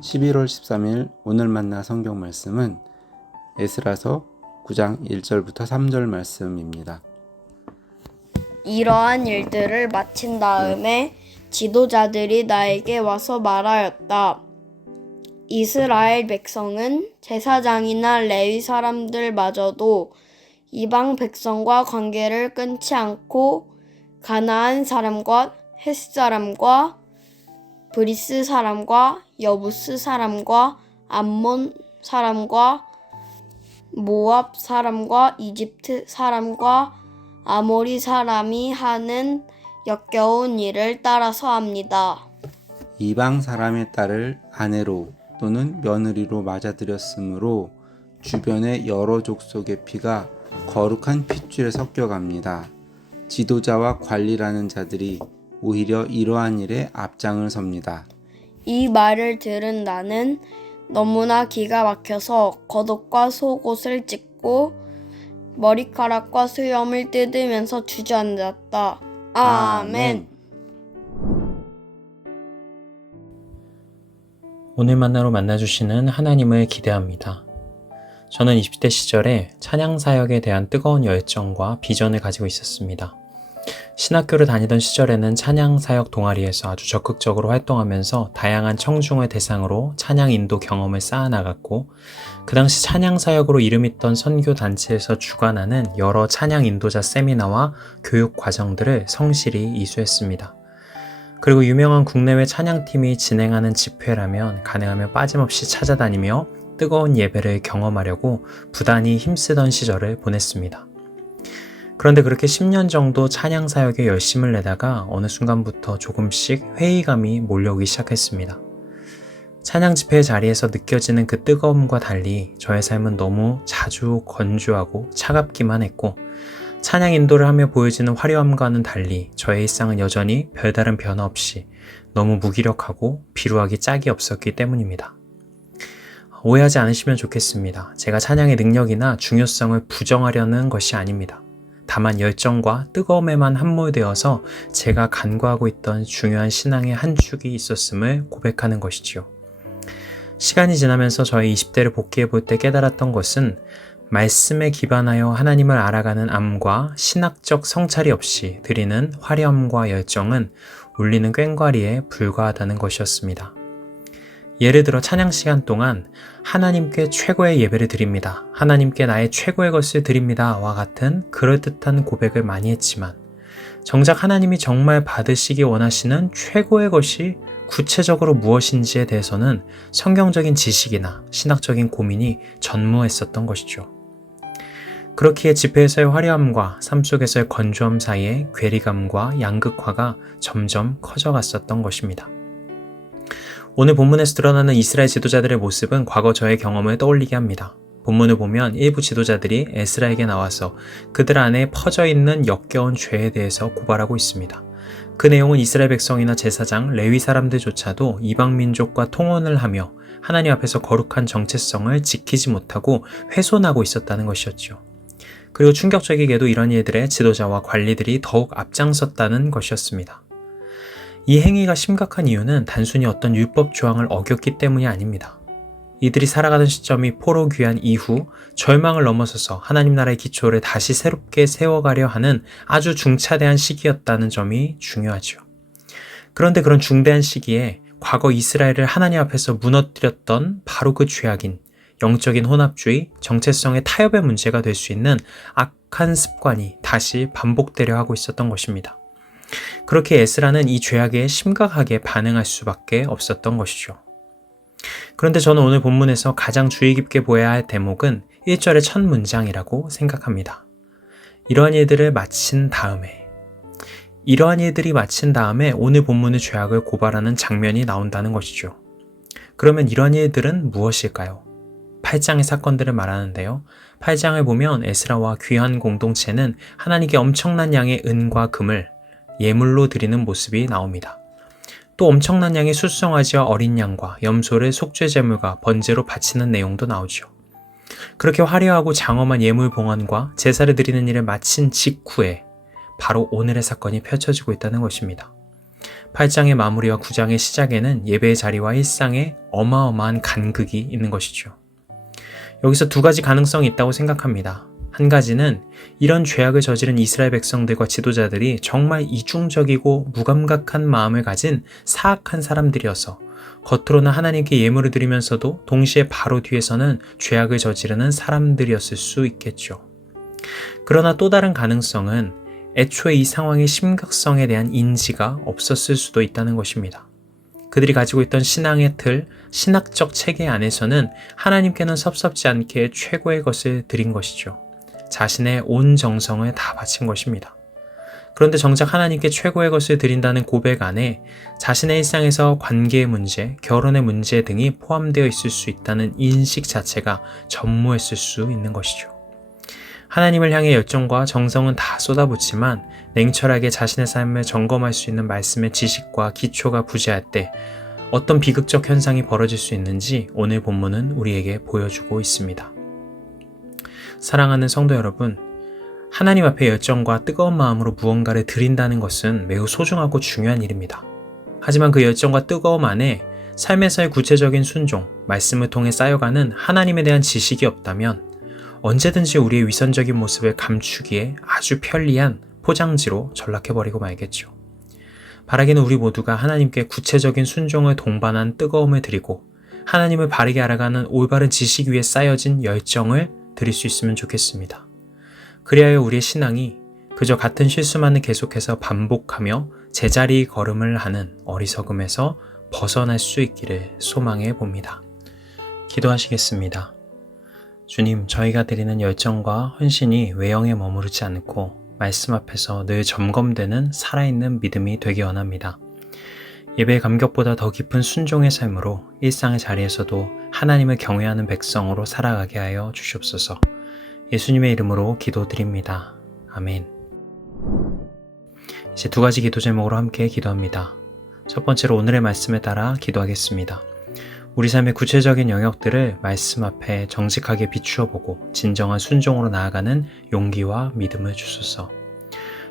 11월 13일 오늘 만나 성경 말씀은 에스라서 9장 1절부터 3절 말씀입니다. 이러한 일들을 마친 다음에 지도자들이 나에게 와서 말하였다. 이스라엘 백성은 제사장이나 레위 사람들마저도 이방 백성과 관계를 끊지 않고 가나안 사람과 헷 사람과 브리스 사람과 여부스 사람과 암몬 사람과 모압 사람과 이집트 사람과 아모리 사람이 하는 역겨운 일을 따라서 합니다. 이방 사람의 딸을 아내로 또는 며느리로 맞아들였으므로 주변의 여러 족속의 피가 거룩한 핏줄에 섞여갑니다. 지도자와 관리라는 자들이 오히려 이러한 일에 앞장을 섭니다. 이 말을 들은 나는 너무나 기가 막혀서 겉옷과 속옷을 찢고 머리카락과 수염을 뜯으면서 주저앉았다. 아멘. 오늘 만나로 만나주시는 하나님을 기대합니다. 저는 20대 시절에 찬양 사역에 대한 뜨거운 열정과 비전을 가지고 있었습니다. 신학교를 다니던 시절에는 찬양 사역 동아리에서 아주 적극적으로 활동하면서 다양한 청중을 대상으로 찬양 인도 경험을 쌓아나갔고, 그 당시 찬양 사역으로 이름있던 선교 단체에서 주관하는 여러 찬양 인도자 세미나와 교육 과정들을 성실히 이수했습니다. 그리고 유명한 국내외 찬양팀이 진행하는 집회라면 가능하면 빠짐없이 찾아다니며 뜨거운 예배를 경험하려고 부단히 힘쓰던 시절을 보냈습니다. 그런데 그렇게 10년 정도 찬양 사역에 열심을 내다가 어느 순간부터 조금씩 회의감이 몰려오기 시작했습니다. 찬양 집회의 자리에서 느껴지는 그 뜨거움과 달리 저의 삶은 너무 자주 건조하고 차갑기만 했고, 찬양 인도를 하며 보여지는 화려함과는 달리 저의 일상은 여전히 별다른 변화 없이 너무 무기력하고 비루하기 짝이 없었기 때문입니다. 오해하지 않으시면 좋겠습니다. 제가 찬양의 능력이나 중요성을 부정하려는 것이 아닙니다. 다만 열정과 뜨거움에만 함몰되어서 제가 간과하고 있던 중요한 신앙의 한 축이 있었음을 고백하는 것이지요. 시간이 지나면서 저의 20대를 복귀해 볼 때 깨달았던 것은 말씀에 기반하여 하나님을 알아가는 암과 신학적 성찰이 없이 드리는 화려함과 열정은 울리는 꽹과리에 불과하다는 것이었습니다. 예를 들어 찬양 시간 동안 하나님께 최고의 예배를 드립니다. 하나님께 나의 최고의 것을 드립니다. 와 같은 그럴듯한 고백을 많이 했지만, 정작 하나님이 정말 받으시기 원하시는 최고의 것이 구체적으로 무엇인지에 대해서는 성경적인 지식이나 신학적인 고민이 전무했었던 것이죠. 그렇기에 집회에서의 화려함과 삶 속에서의 건조함 사이에 괴리감과 양극화가 점점 커져갔었던 것입니다. 오늘 본문에서 드러나는 이스라엘 지도자들의 모습은 과거 저의 경험을 떠올리게 합니다. 본문을 보면 일부 지도자들이 에스라에게 나와서 그들 안에 퍼져있는 역겨운 죄에 대해서 고발하고 있습니다. 그 내용은 이스라엘 백성이나 제사장, 레위 사람들조차도 이방 민족과 통혼을 하며 하나님 앞에서 거룩한 정체성을 지키지 못하고 훼손하고 있었다는 것이었죠. 그리고 충격적이게도 이런 일들에 지도자와 관리들이 더욱 앞장섰다는 것이었습니다. 이 행위가 심각한 이유는 단순히 어떤 율법 조항을 어겼기 때문이 아닙니다. 이들이 살아가는 시점이 포로 귀환 이후 절망을 넘어서서 하나님 나라의 기초를 다시 새롭게 세워가려 하는 아주 중차대한 시기였다는 점이 중요하죠. 그런데 그런 중대한 시기에 과거 이스라엘을 하나님 앞에서 무너뜨렸던 바로 그 죄악인 영적인 혼합주의, 정체성의 타협의 문제가 될 수 있는 악한 습관이 다시 반복되려 하고 있었던 것입니다. 그렇게 에스라는 이 죄악에 심각하게 반응할 수밖에 없었던 것이죠. 그런데 저는 오늘 본문에서 가장 주의 깊게 보아야 할 대목은 1절의 첫 문장이라고 생각합니다. 이러한 일들이 마친 다음에 오늘 본문의 죄악을 고발하는 장면이 나온다는 것이죠. 그러면 이러한 일들은 무엇일까요? 8장의 사건들을 말하는데요. 8장을 보면 에스라와 귀한 공동체는 하나님께 엄청난 양의 은과 금을 예물로 드리는 모습이 나옵니다. 또 엄청난 양의 숫송아지와 어린 양과 염소를 속죄제물과 번제로 바치는 내용도 나오죠. 그렇게 화려하고 장엄한 예물 봉헌과 제사를 드리는 일을 마친 직후에 바로 오늘의 사건이 펼쳐지고 있다는 것입니다. 8장의 마무리와 9장의 시작에는 예배의 자리와 일상에 어마어마한 간극이 있는 것이죠. 여기서 두 가지 가능성이 있다고 생각합니다. 한 가지는 이런 죄악을 저지른 이스라엘 백성들과 지도자들이 정말 이중적이고 무감각한 마음을 가진 사악한 사람들이어서 겉으로는 하나님께 예물을 드리면서도 동시에 바로 뒤에서는 죄악을 저지르는 사람들이었을 수 있겠죠. 그러나 또 다른 가능성은 애초에 이 상황의 심각성에 대한 인지가 없었을 수도 있다는 것입니다. 그들이 가지고 있던 신앙의 틀, 신학적 체계 안에서는 하나님께는 섭섭지 않게 최고의 것을 드린 것이죠. 자신의 온 정성을 다 바친 것입니다. 그런데 정작 하나님께 최고의 것을 드린다는 고백 안에 자신의 일상에서 관계의 문제, 결혼의 문제 등이 포함되어 있을 수 있다는 인식 자체가 전무했을 수 있는 것이죠. 하나님을 향해 열정과 정성은 다 쏟아붓지만 냉철하게 자신의 삶을 점검할 수 있는 말씀의 지식과 기초가 부재할 때 어떤 비극적 현상이 벌어질 수 있는지 오늘 본문은 우리에게 보여주고 있습니다. 사랑하는 성도 여러분, 하나님 앞에 열정과 뜨거운 마음으로 무언가를 드린다는 것은 매우 소중하고 중요한 일입니다. 하지만 그 열정과 뜨거움 안에 삶에서의 구체적인 순종, 말씀을 통해 쌓여가는 하나님에 대한 지식이 없다면 언제든지 우리의 위선적인 모습을 감추기에 아주 편리한 포장지로 전락해버리고 말겠죠. 바라기는 우리 모두가 하나님께 구체적인 순종을 동반한 뜨거움을 드리고 하나님을 바르게 알아가는 올바른 지식 위에 쌓여진 열정을 드릴 수 있으면 좋겠습니다. 그리하여 우리의 신앙이 그저 같은 실수만을 계속해서 반복하며 제자리 걸음을 하는 어리석음에서 벗어날 수 있기를 소망해 봅니다. 기도하시겠습니다. 주님, 저희가 드리는 열정과 헌신이 외형에 머무르지 않고 말씀 앞에서 늘 점검되는 살아있는 믿음이 되기 원합니다. 예배의 감격보다 더 깊은 순종의 삶으로 일상의 자리에서도 하나님을 경외하는 백성으로 살아가게 하여 주시옵소서. 예수님의 이름으로 기도드립니다. 아멘. 이제 두 가지 기도 제목으로 함께 기도합니다. 첫 번째로 오늘의 말씀에 따라 기도하겠습니다. 우리 삶의 구체적인 영역들을 말씀 앞에 정직하게 비추어 보고 진정한 순종으로 나아가는 용기와 믿음을 주소서.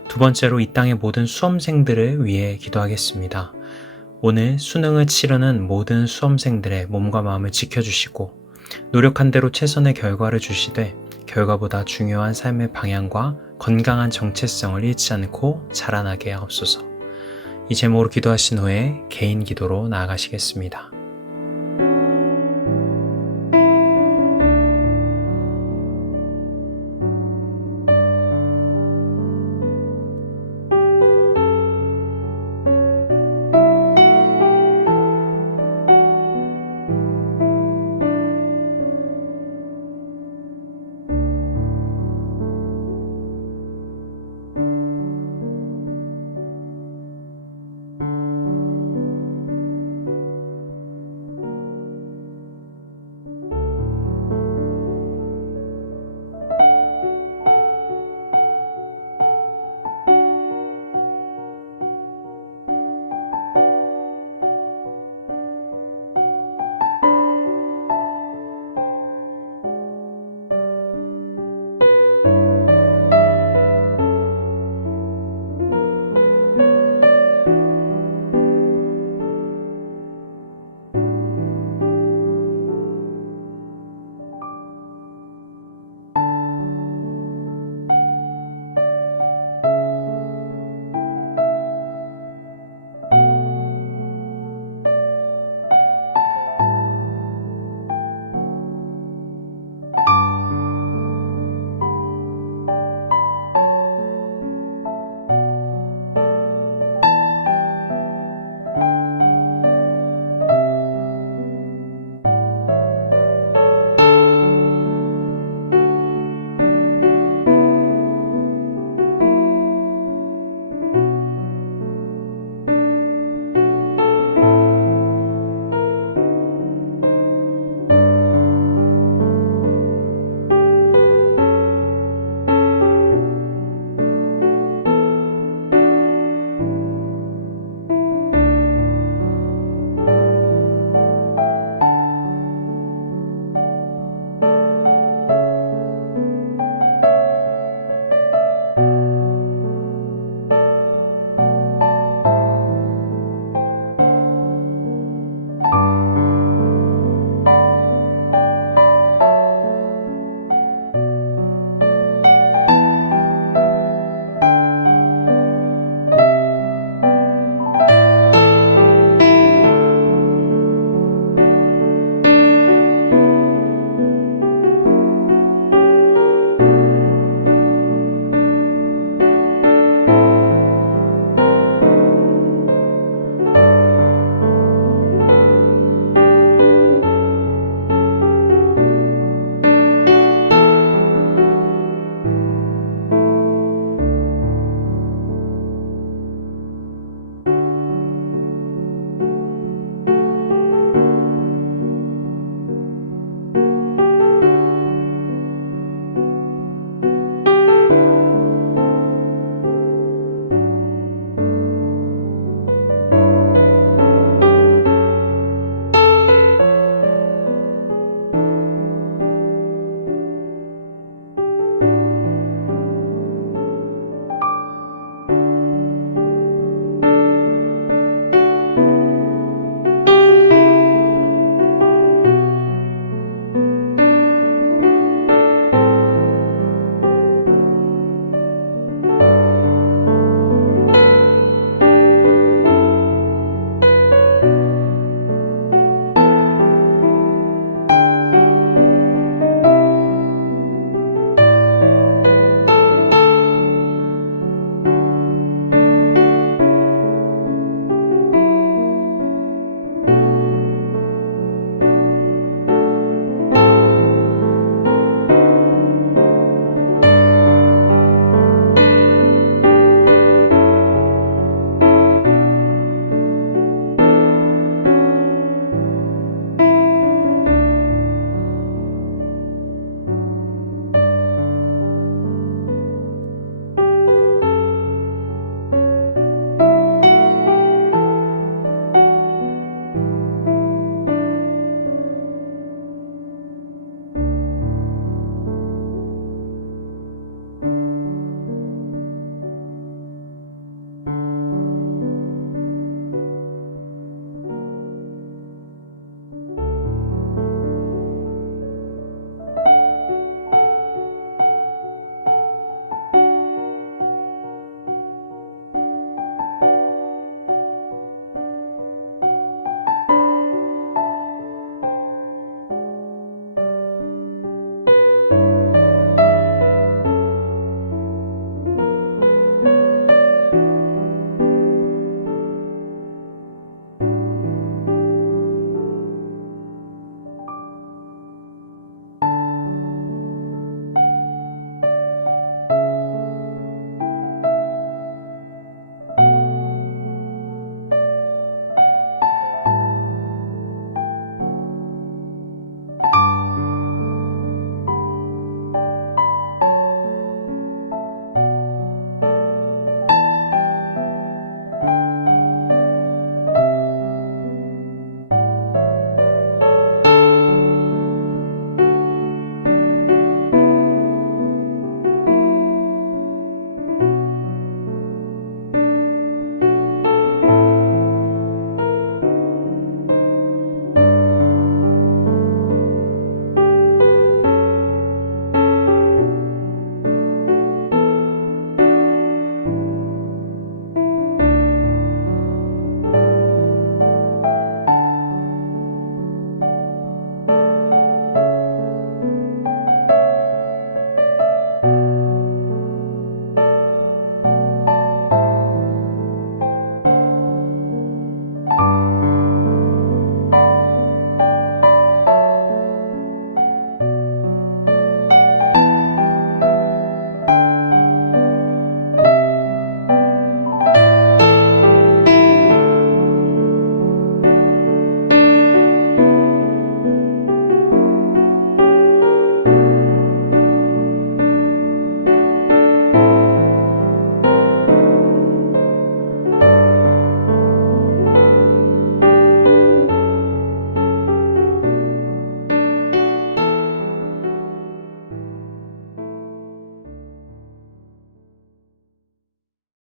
두 번째로 이 땅의 모든 수험생들을 위해 기도하겠습니다. 오늘 수능을 치르는 모든 수험생들의 몸과 마음을 지켜주시고 노력한 대로 최선의 결과를 주시되 결과보다 중요한 삶의 방향과 건강한 정체성을 잃지 않고 자라나게 하옵소서. 이 제목으로 기도하신 후에 개인 기도로 나아가시겠습니다.